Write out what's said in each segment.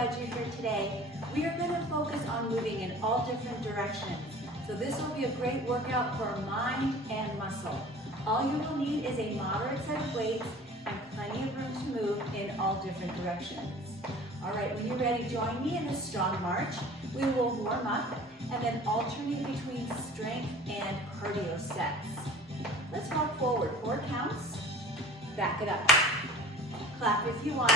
glad you're here today. We are going to focus on moving in all different directions. So this will be a great workout for mind and muscle. All you will need is a moderate set of weights and plenty of room to move in all different directions. All right, when you're ready, join me in a strong march. We will warm up and then alternate between strength and cardio sets. Let's walk forward, 4 counts. Back it up. Clap if you want.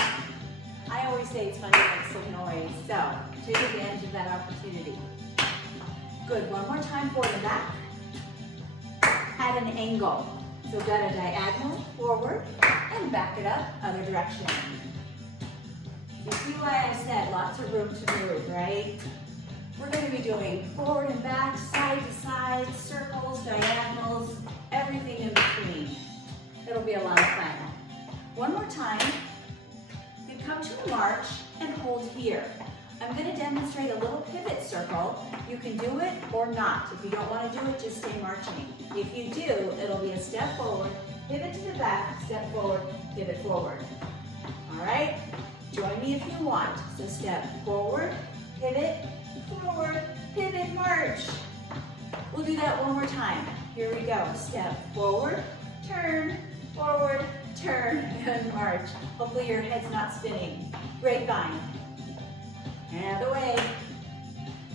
I always say it's fun to make some noise, so take advantage of that opportunity. Good, one more time, forward and back. At an angle. So got a diagonal, forward, and back it up, other direction. You see why I said lots of room to move, right? We're going to be doing forward and back, side to side, circles, diagonals, everything in between. It'll be a lot of fun. One more time. You come to a march and hold here. I'm going to demonstrate a little pivot circle. You can do it or not. If you don't want to do it, just stay marching. If you do, it'll be a step forward, pivot to the back, step forward, pivot forward. All right? Join me if you want. So step forward, pivot, march. We'll do that one more time. Here we go. Step forward, turn, and march. Hopefully your head's not spinning. Grapevine. And the way.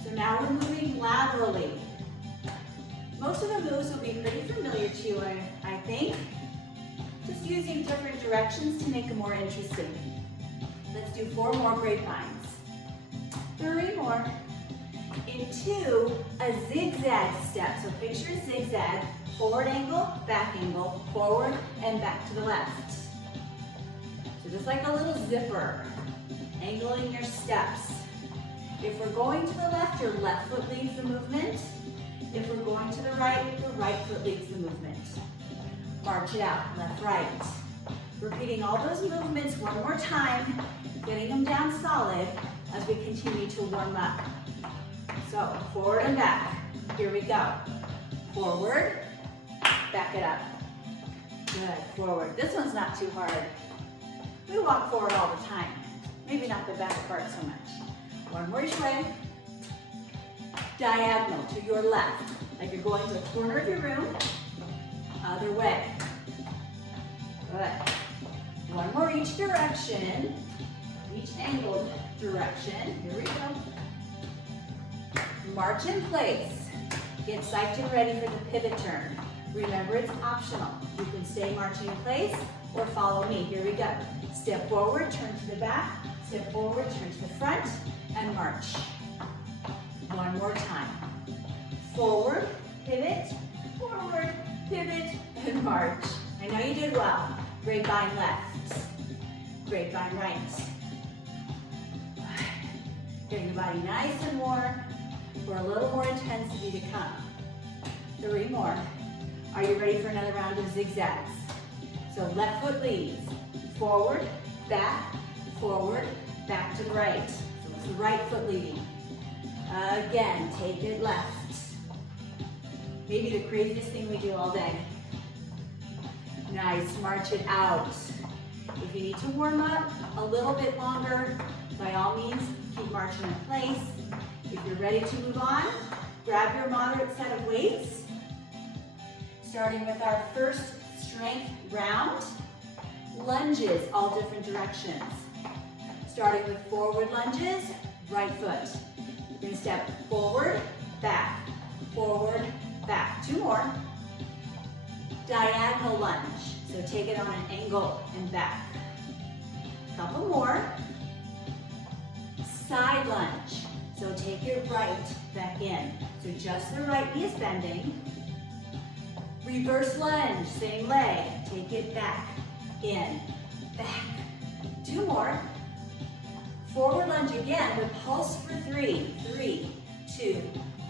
So now we're moving laterally. Most of the moves will be pretty familiar to you, I think. Just using different directions to make them more interesting. Let's do 4 more grapevines. 3 more. Into a zigzag step. So picture a zigzag, forward angle, forward and back to the left. So just like a little zipper, angling your steps. If we're going to the left, your left foot leads the movement. If we're going to the right foot leads the movement. March it out, left, right. Repeating all those movements one more time, getting them down solid as we continue to warm up. So, forward and back. Here we go. Forward, back it up. Good, forward. This one's not too hard. We walk forward all the time. Maybe not the back part so much. One more each way. Diagonal to your left, like you're going to the corner of your room. Other way. Good. One more each direction. Each angled direction. Here we go. March in place. Get psyched and ready for the pivot turn. Remember, it's optional. You can stay marching in place or follow me. Here we go. Step forward, turn to the back. Step forward, turn to the front, and march. One more time. Forward, pivot, and march. I know you did well. Grapevine left, grapevine right. Getting the body nice and warm for a little more intensity to come. 3 more. Are you ready for another round of zigzags? So left foot leads. Forward, back to the right. So it's the right foot leading. Again, take it left. Maybe the craziest thing we do all day. Nice, march it out. If you need to warm up a little bit longer, by all means, keep marching in place. If you're ready to move on, grab your moderate set of weights. Starting with our first strength round. Lunges, all different directions. Starting with forward lunges, right foot. You're going to step forward, back. 2 more. Diagonal lunge, so take it on an angle and back. Couple more. Side lunge, so take your right back in. So just the right knee is bending. Reverse lunge, same leg, take it back, in, back. 2 more. Forward lunge again with pulse for 3. 3, 2,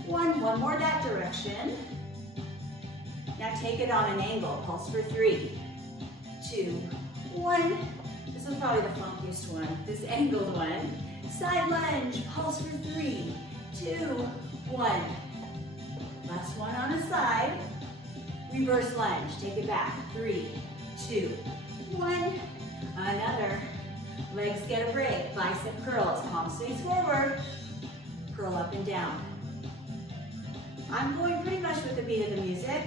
1. One more that direction. Now take it on an angle. Pulse for 3, 2, 1. This is probably the funkiest one. This angled one. Side lunge. Pulse for 3, 2, 1. Last one on the side. Reverse lunge. Take it back. 3, 2, 1. Another. Legs get a break. Bicep curls. Palms face forward. Curl up and down. I'm going pretty much with the beat of the music.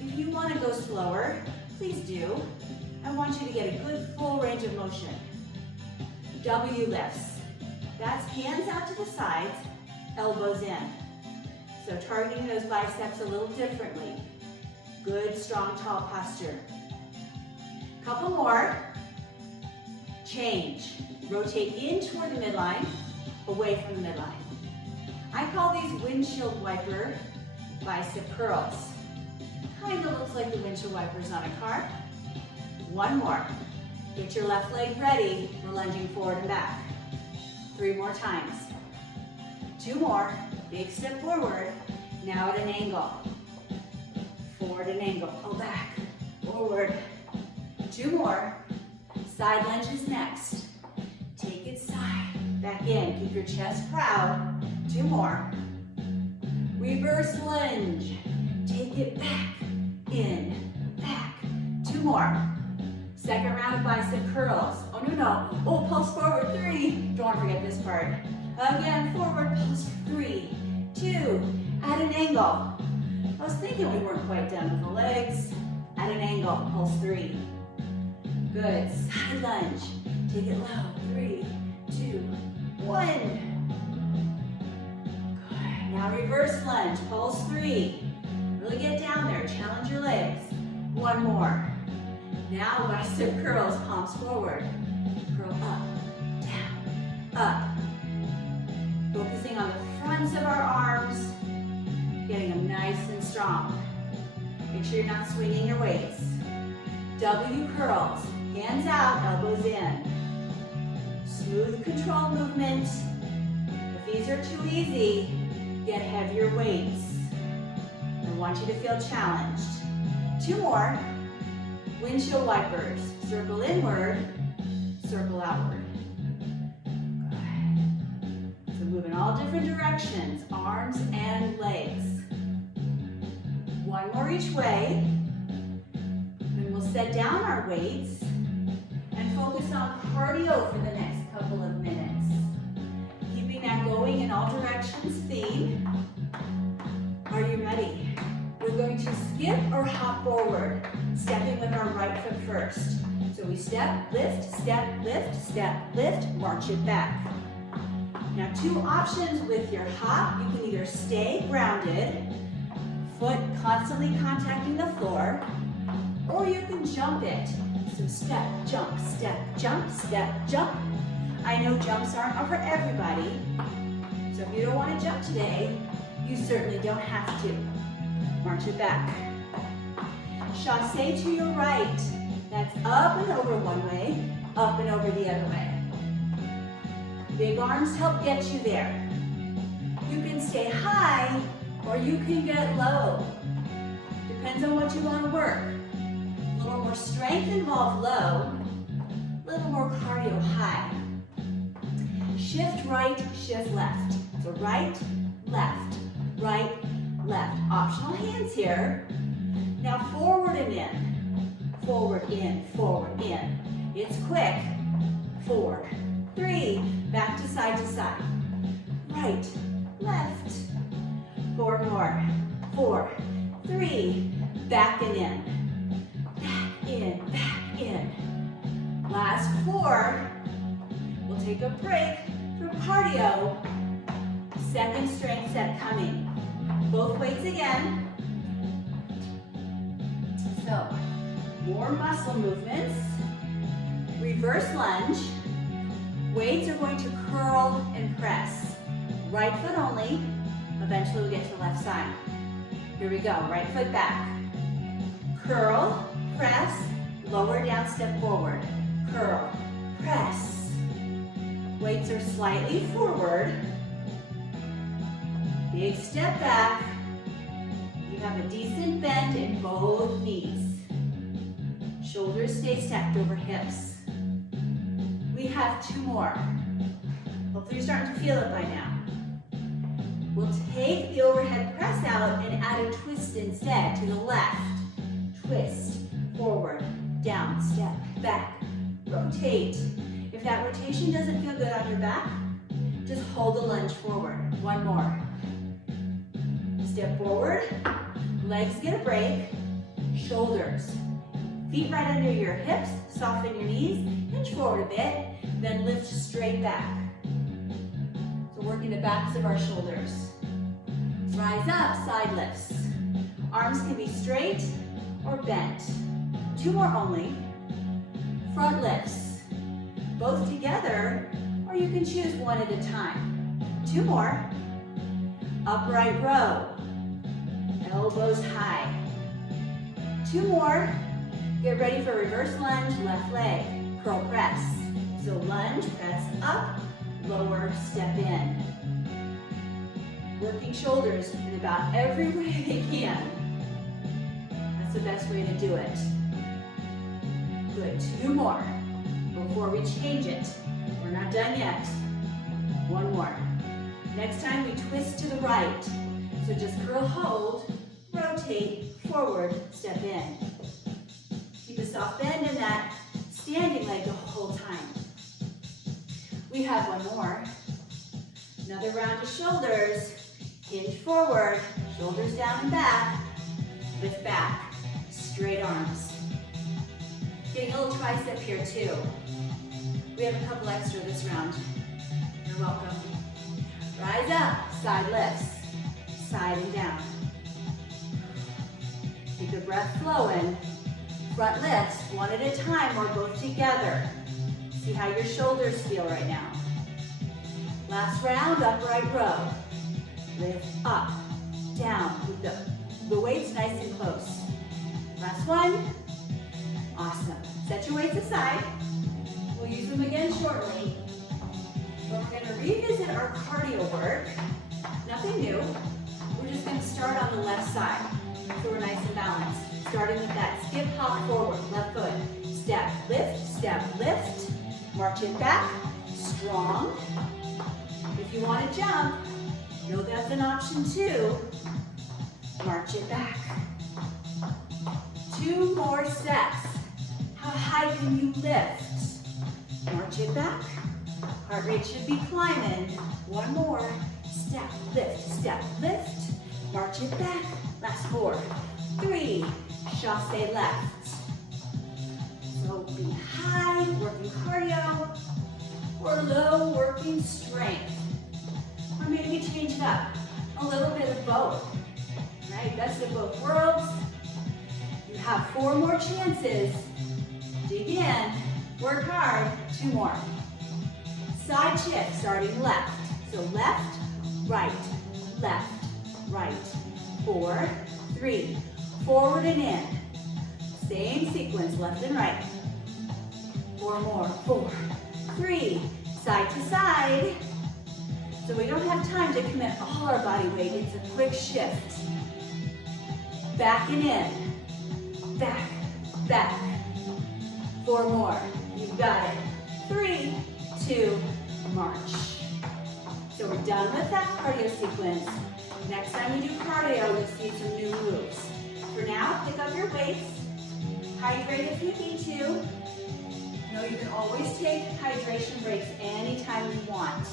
If you want to go slower, please do. I want you to get a good full range of motion. W lifts. That's hands out to the sides, elbows in. So targeting those biceps a little differently. Good, strong, tall posture. Couple more. Change. Rotate in toward the midline, away from the midline. I call these windshield wiper bicep curls. Kind of looks like the windshield wipers on a car. One more. Get your left leg ready. We're lunging forward and back. 3 more times. 2 more. Big step forward. Now at an angle. Forward and angle. Pull back. Forward. 2 more. Side lunges next. Take it side. Back in. Keep your chest proud. 2 more. Reverse lunge. Take it back. In. Back. 2 more. Second round of bicep curls. Oh, no. Oh, pulse forward. 3. Don't want to forget this part. Again, forward, pulse. 3, 2. At an angle. I was thinking we weren't quite done with the legs. At an angle, pulse 3. Good. Side lunge. Take it low. 3, 2, 1. Good. Now reverse lunge. Pulse 3. Really get down there. Challenge your legs. 1 more. Now bicep curls. Palms forward. Curl up, down, up. Focusing on the fronts of our arms. Getting them nice and strong. Make sure you're not swinging your weights. W curls. Hands out, elbows in. Smooth, controlled movement. If these are too easy, get heavier weights. I want you to feel challenged. 2 more. Windshield wipers. Circle inward, circle outward. Good. So move in all different directions, arms and legs. 1 more each way. Then we'll set down our weights and focus on cardio for the next couple of minutes. Keeping that going in all directions theme. Are you ready? We're going to skip or hop forward, stepping with our right foot first. So we step, lift, march it back. Now 2 options with your hop. You can either stay grounded, foot constantly contacting the floor, or you can jump it. So step, jump, step, jump, step, jump. I know jumps aren't for everybody, so if you don't want to jump today, you certainly don't have to. March it back. Chassé to your right. That's up and over one way, up and over the other way. Big arms help get you there. You can stay high or you can get low. Depends on what you want to work. A little more strength involved low, a little more cardio high. Shift right, shift left. So right, left, right, left. Optional hands here. Now forward and in. Forward, in, forward, in. It's quick. 4, 3, back to side to side. Right, left. 4 more. 4, 3, back and in. Back in, back in. Last 4. We'll take a break for cardio. Second strength set coming. Both weights again. So, more muscle movements. Reverse lunge. Weights are going to curl and press. Right foot only. Eventually we'll get to the left side. Here we go, right foot back. Curl, press, lower down, step forward. Curl, press. Weights are slightly forward. Big step back. You have a decent bend in both knees. Shoulders stay stacked over hips. We have 2 more. Hopefully you're starting to feel it by now. We'll take the overhead press out and add a twist instead to the left. Twist, forward, down, step, back, rotate. If that rotation doesn't feel good on your back, just hold the lunge forward. One more. Step forward, legs get a break, shoulders. Feet right under your hips, soften your knees, hinge forward a bit, then lift straight back. So working the backs of our shoulders. Rise up, side lifts. Arms can be straight or bent. 2 more only. Front lifts. Both together, or you can choose one at a time. 2 more. Upright row. Elbows high. 2 more. Get ready for reverse lunge, left leg. Curl press. So lunge, press up, lower, step in. Working shoulders in about every way they can. That's the best way to do it. Good, 2 more before we change it. We're not done yet. 1 more. Next time we twist to the right. So just curl, hold, rotate, forward, step in. Keep a soft bend in that standing leg the whole time. We have 1 more. Another round of shoulders. Hinge forward, shoulders down and back. Lift back, straight arms. Getting a little tricep here too. We have a couple extra this round. You're welcome. Rise up, side lifts, side and down. Keep the breath flowing. Front lifts, one at a time or both together. See how your shoulders feel right now. Last round, upright row. Lift up, down, with the weights nice and close. Last one. Awesome. Set your weights aside. We'll use them again shortly. But we're going to revisit our cardio work. Nothing new. We're just going to start on the left side. So we're nice and balanced. Starting with that skip, hop forward, left foot. Step, lift. March it back, strong. If you want to jump, know that's an option too. March it back. 2 more steps. How high can you lift? March it back. Heart rate should be climbing. 1 more. Step, lift. March it back. Last 4, 3, chassé left. So be high, working cardio, or low, working strength. Or maybe change it up. A little bit of both. Right? Best of both worlds. You have 4 more chances. Dig in. Work hard. 2 more. Side shift, starting left. So left, right. 4, 3. Forward and in. Same sequence, left and right. 4 more. 4, 3. Side to side. So we don't have time to commit all our body weight. It's a quick shift. Back and in. Back. 4 more. You've got it. 3, 2, march. So we're done with that cardio sequence. Next time we do cardio, you'll see some new moves. For now, pick up your weights. Hydrate if you need to. You know you can always take hydration breaks anytime you want.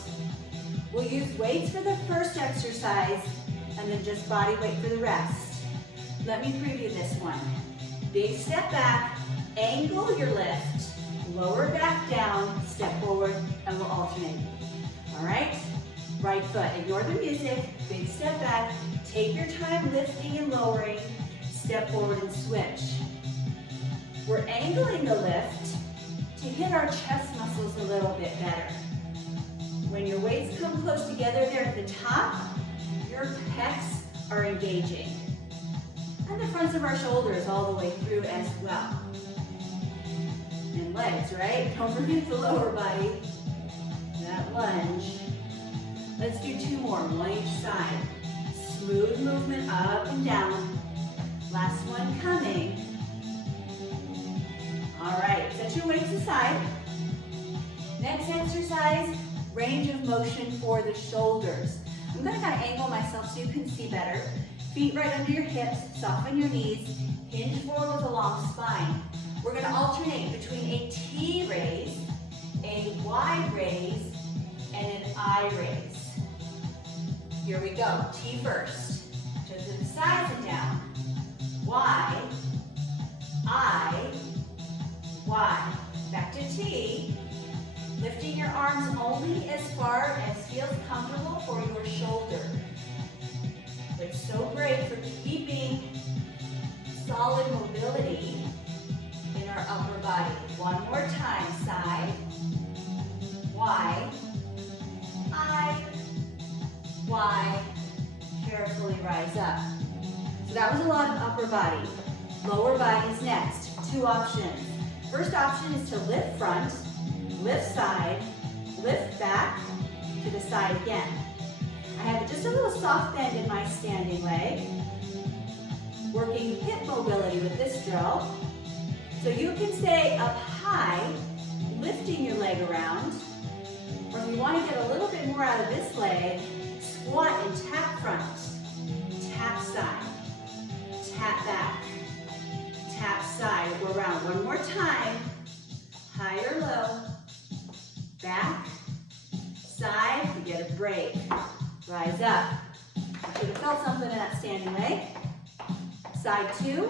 We'll use weights for the first exercise and then just body weight for the rest. Let me preview this one. Big step back, angle your lift, lower back down, step forward, and we'll alternate. All right? Right foot, ignore the music, big step back, take your time lifting and lowering, step forward and switch. We're angling the lift to hit our chest muscles a little bit better. When your weights come close together there at the top, your pecs are engaging. And the fronts of our shoulders all the way through as well. And legs, right? Don't forget the lower body. That lunge. Let's do 2 more, one each side. Smooth movement up and down. Last one coming. All right, set your weights aside. Next exercise, range of motion for the shoulders. I'm going to kind of angle myself so you can see better. Feet right under your hips, soften your knees, hinge forward with a long spine. We're going to alternate between a T raise, a Y raise and an I raise. Here we go, T first. To the sides and down. Y, I, Y. Back to T. Lifting your arms only as far as feels comfortable for your shoulder. It's so great for keeping solid mobility in our upper body. One more time, side, Y, I, Y, carefully rise up. So that was a lot of upper body. Lower body is next. Two options. First option is to lift front, lift side, lift back, to the side again. I have just a little soft bend in my standing leg. Working hip mobility with this drill. So you can stay up high, lifting your leg around, or if you want to get a little bit more out of this leg, squat and tap front, tap side, tap back, tap side. Go around one more time, high or low, back, side, you get a break, rise up. You should have felt something in that standing leg. Side two,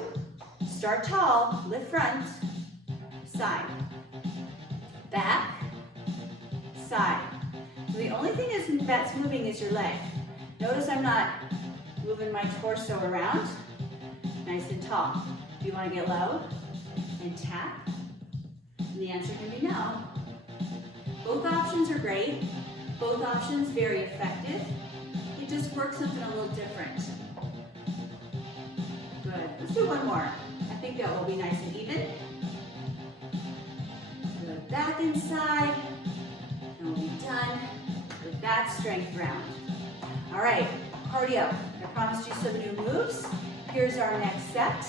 start tall, lift front, side, back, side. So the only thing that's moving is your leg. Notice I'm not moving my torso around, nice and tall. Do you want to get low and tap? And the answer can be no. Both options are great. Both options very effective. It just works something a little different. Good. Let's do one more. I think that will be nice and even. Good. Back and side. And we'll be done with that strength round. All right, cardio. I promised you some new moves. Here's our next set.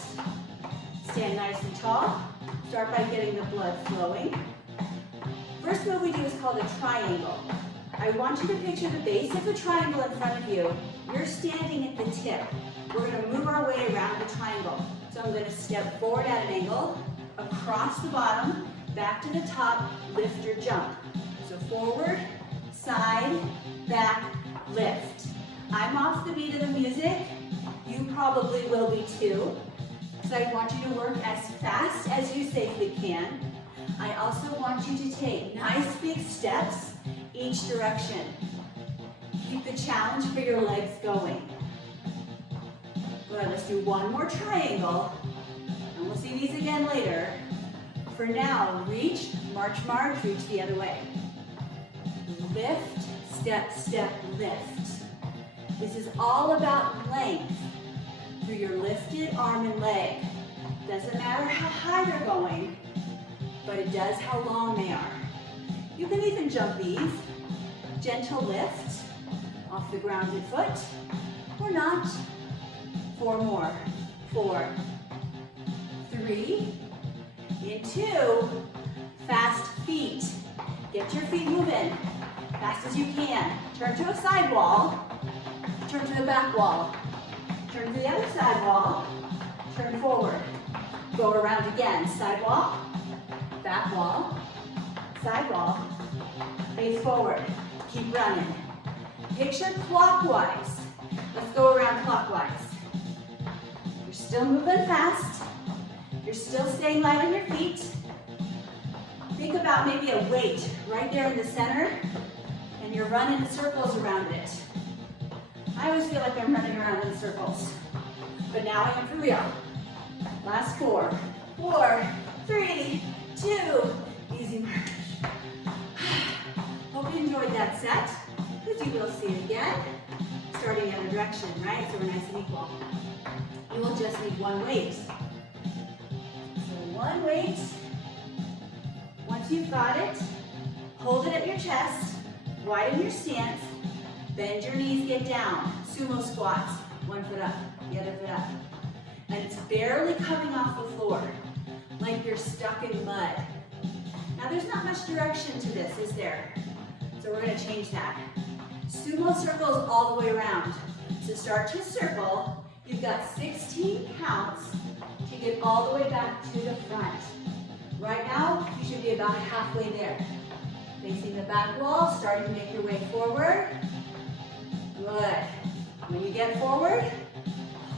Stand nice and tall. Start by getting the blood flowing. First move we do is called a triangle. I want you to picture the base of the triangle in front of you. You're standing at the tip. We're going to move our way around the triangle. So I'm going to step forward at an angle, across the bottom, back to the top, lift or jump. So forward, side, back, lift. I'm off the beat of the music. You probably will be too. So I want you to work as fast as you safely can. I also want you to take nice big steps each direction. Keep the challenge for your legs going. Good, let's do one more triangle. And we'll see these again later. For now, reach, march, march, reach the other way. Lift, step, step, lift. This is all about length through your lifted arm and leg. Doesn't matter how high you're going, but it does how long they are. You can even jump these. Gentle lift off the grounded foot, or not. 4 more. 4, 3, in 2. Fast feet. Get your feet moving fast as you can. Turn to a side wall. Turn to the back wall. Turn to the other side wall. Turn forward. Go around again. Side wall, back wall, side wall, face forward. Keep running. Picture clockwise. Let's go around clockwise. You're still moving fast. You're still staying light on your feet. Think about maybe a weight right there in the center, and you're running in circles around it. I always feel like I'm running around in circles, but now I am for real. Last 4, 4, 3, 2, easy march. Hope you enjoyed that set, because you will see it again, starting in a direction, right? So we're nice and equal. You will just need one weight. So one weight. Once you've got it, hold it at your chest, widen your stance, bend your knees, get down. Sumo squats, one foot up, the other foot up. And it's barely coming off the floor, like you're stuck in mud. Now there's not much direction to this, is there? So we're gonna change that. Sumo circles all the way around. So start to circle. You've got 16 counts to get all the way back to the front. Right now, you should be about halfway there. Facing the back wall, starting to make your way forward. Good. When you get forward,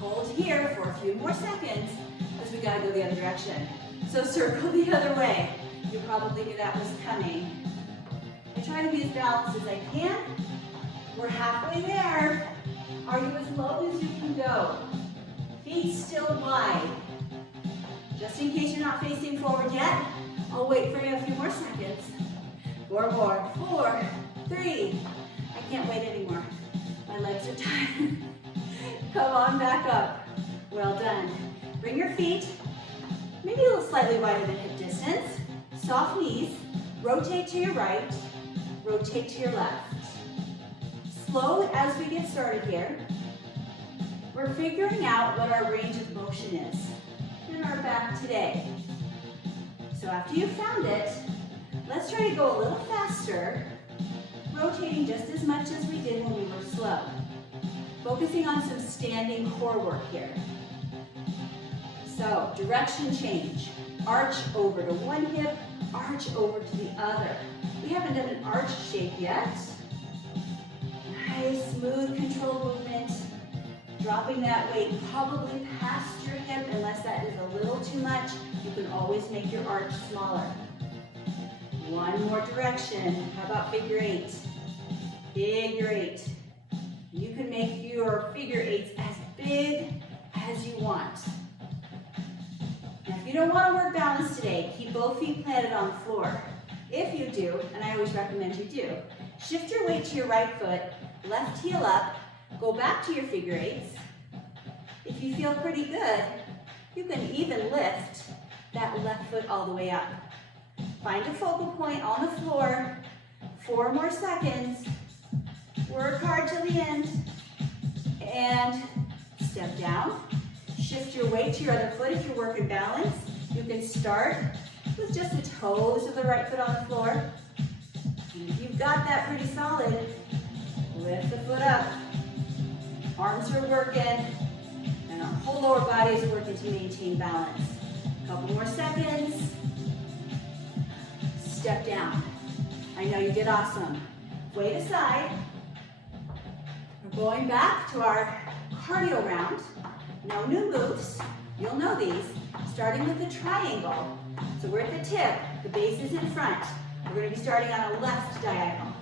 hold here for a few more seconds because we gotta go the other direction. So circle the other way. You probably knew that was coming. I try to be as balanced as I can. We're halfway there. Are you as low as you can go? Feet still wide. Just in case you're not facing forward yet, I'll wait for you a few more seconds. 4 more, 4, 3. I can't wait anymore. My legs are tired. Come on back up. Well done. Bring your feet, maybe a little slightly wider than hip distance. Soft knees. Rotate to your right. Rotate to your left. Slow as we get started here. We're figuring out what our range of motion is in our back today. So after you've found it, let's try to go a little faster, rotating just as much as we did when we were slow. Focusing on some standing core work here. So, direction change. Arch over to one hip, arch over to the other. We haven't done an arch shape yet. Nice, smooth, controlled movement. Dropping that weight probably past your hip, unless that is a little too much. You can always make your arch smaller. One more direction. How about figure 8? Figure 8. You can make your figure 8s as big as you want. Now, if you don't want to work balance today, keep both feet planted on the floor. If you do, and I always recommend you do, shift your weight to your right foot, left heel up, go back to your figure 8s. If you feel pretty good, you can even lift that left foot all the way up. Find a focal point on the floor. 4 more seconds. Work hard till the end. And step down. Shift your weight to your other foot if you're working balance. You can start with just the toes of the right foot on the floor. And if you've got that pretty solid, lift the foot up. Arms are working, and our whole lower body is working to maintain balance. A couple more seconds. Step down. I know you did awesome. Weight aside. We're going back to our cardio round. No new moves. You'll know these. Starting with the triangle. So we're at the tip. The base is in front. We're going to be starting on a left diagonal.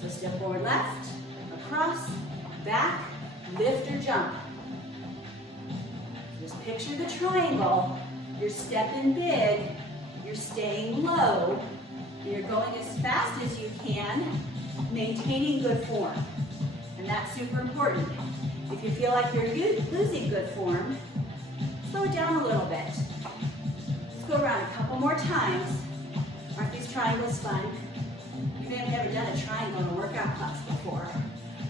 So step forward left, across, back, lift or jump. Just picture the triangle. You're stepping big. You're staying low. You're going as fast as you can, maintaining good form. And that's super important. If you feel like you're losing good form, slow it down a little bit. Let's go around a couple more times. Aren't these triangles fun? You may have never done a triangle in a workout class before.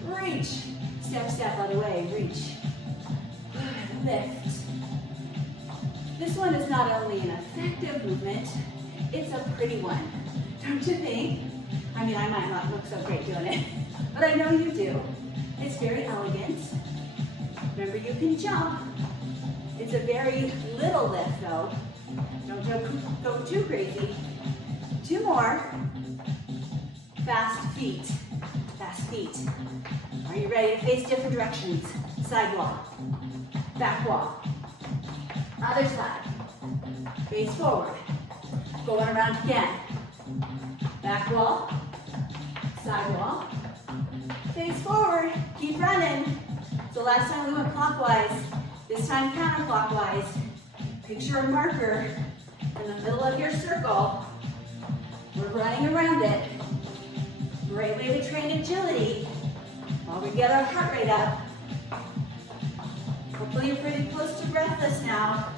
Reach. Step, step, other way. Reach. Good. Lift. This one is not only an effective movement, it's a pretty one. Don't you think? I mean, I might not look so great doing it, but I know you do. It's very elegant. Remember, you can jump. It's a very little lift, though. Don't go too crazy. 2 more. Fast feet. Fast feet. Are you ready to face different directions? Side wall. Back wall. Other side. Face forward. Going around again. Back wall. Side wall. Face forward. Keep running. So last time we went clockwise. This time counterclockwise. Picture a marker in the middle of your circle. We're running around it. Great way to train agility while we get our heart rate up. Hopefully you're pretty close to breathless now.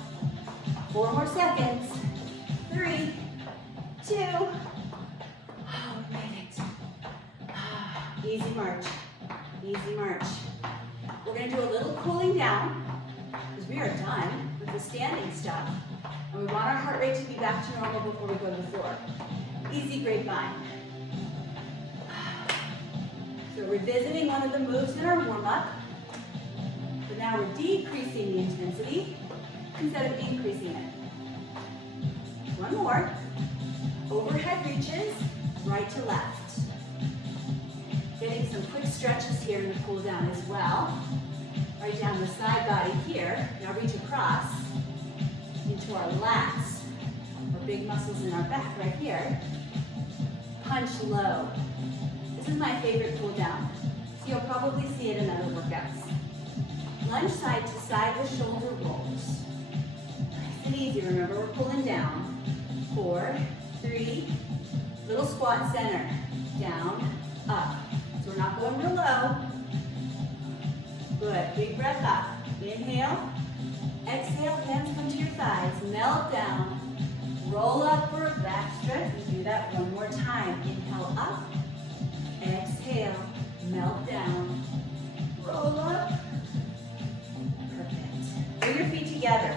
4 more seconds. 3, 2. Oh, we made it. Easy march. Easy march. We're going to do a little cooling down because we are done with the standing stuff. And we want our heart rate to be back to normal before we go to the floor. Easy grapevine. So revisiting one of the moves in our warm-up. But now we're decreasing the intensity instead of increasing it. One more. Overhead reaches. right to left. Getting some quick stretches here in the cool down as well. Right down the side body here. Now reach across into our lats, our big muscles in our back right here. Punch low. This is my favorite cool down, so you'll probably see it in other workouts. Lunge side to side with shoulder rolls. Nice and easy, remember we're pulling down. 4, 3, little squat center. Down, up. So we're not going real low. Good, big breath up. Inhale, exhale, hands come to your thighs. Melt down, roll up for a back stretch. We do that one more time. Inhale up, exhale, melt down, roll up. Perfect. Bring your feet together.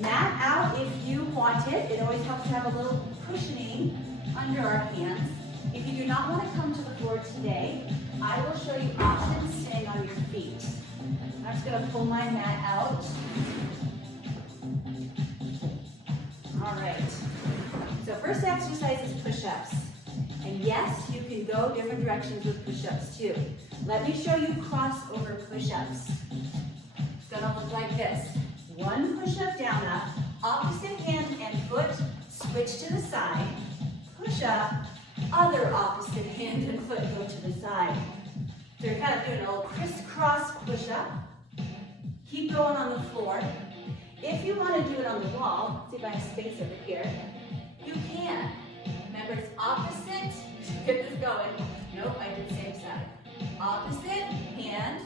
Mat out if you want it. It always helps to have a little cushioning under our hands. If you do not want to come to the floor today, I will show you options staying on your feet. I'm just going to pull my mat out. All right. So first exercise is push-ups. And yes, you can go different directions with push-ups too. Let me show you crossover push-ups. It's going to look like this. One push-up down, up, opposite hand and foot, switch to the side, push up, other opposite hand and foot go to the side. So you're kind of doing a little crisscross push-up. Keep going on the floor. If you want to do it on the wall, see if I have space over here, you can. Remember, it's opposite. Get this going. Nope, I did same side. Opposite hand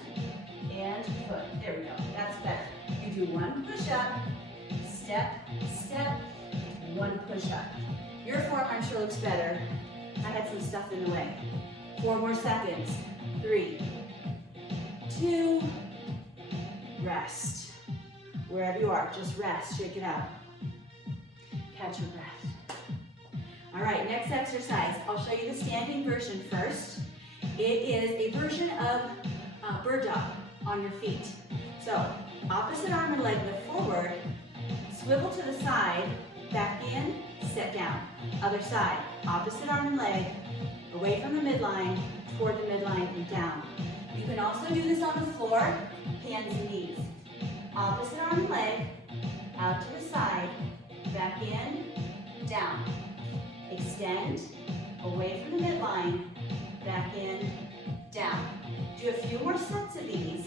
and foot. There we go. That's better. You do one push-up, step, step, one push-up. Your form, I'm sure, looks better. I had some stuff in the way. 4 more seconds. 3, 2, rest. Wherever you are, just rest, shake it out. Catch your breath. All right, next exercise. I'll show you the standing version first. It is a version of bird dog on your feet. So, opposite arm and leg lift forward, swivel to the side, back in, set down. Other side, opposite arm and leg, away from the midline, toward the midline and down. You can also do this on the floor, hands and knees. Opposite arm and leg, out to the side, back in, down. Extend, away from the midline, back in, down. Do a few more sets of these.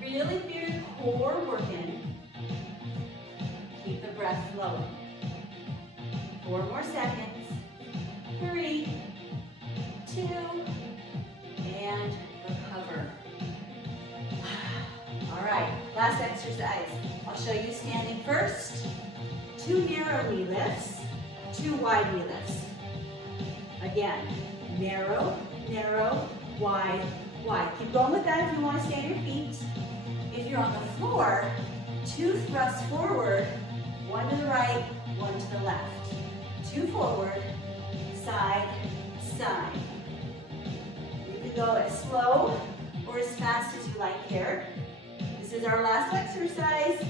Really feel your core working. Keep the breath flowing. 4 more seconds. 3, 2, and recover. All right, last exercise. I'll show you standing first. 2 narrow knee lifts, 2 wide knee lifts. Again, narrow, narrow, wide, wide. Keep going with that if you want to stay on your feet. If you're on the floor, 2 thrusts forward, 1 to the right, 1 to the left. 2 forward, side, side. You can go as slow or as fast as you like here. This is our last exercise.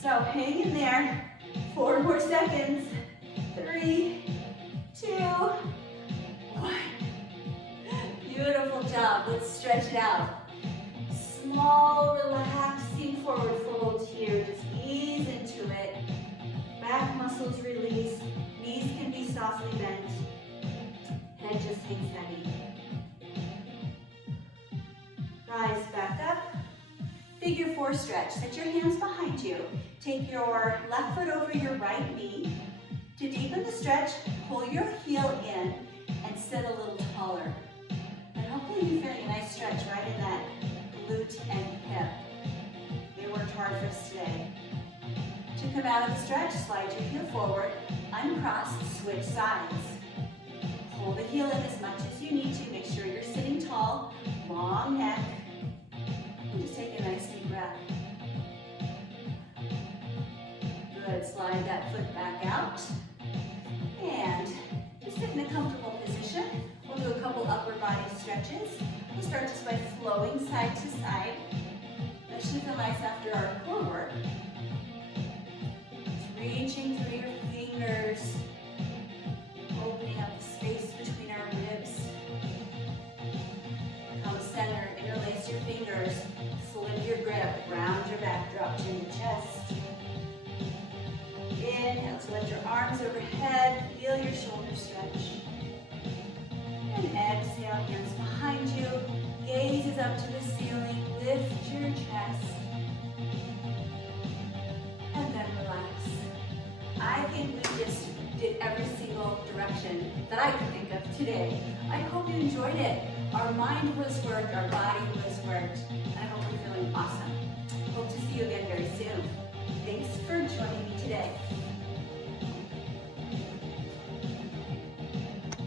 So hang in there. 4 more seconds. 3, 2, 1. Beautiful job. Let's stretch it out. Small, relaxing forward fold here. Just ease into it. Back muscles release. Knees can be softly bent. Head just hangs heavy. Rise back up. Figure 4 stretch. Set your hands behind you. Take your left foot over your right knee. To deepen the stretch, pull your heel in and sit a little taller. And hopefully you're feeling a nice stretch right in that glute and hip. They worked hard for us today. To come out of the stretch, slide your heel forward, uncross, switch sides. Pull the heel in as much as you need to. Make sure you're sitting tall, long neck. And just take a nice deep breath. Good, slide that foot back out. And just sit in a comfortable position. We'll do a couple upper body stretches. We'll start just by flowing side to side. That should feel nice after our core work. Just reaching through your fingers, opening up to your chest. Inhale to lift your arms overhead. Feel your shoulders stretch. And exhale, hands behind you. Gaze is up to the ceiling. Lift your chest. And then relax. I think we just did every single direction that I could think of today. I hope you enjoyed it. Our mind was worked, our body was worked, and I hope you're feeling awesome. Hope to see you again very soon. Thanks for joining me today.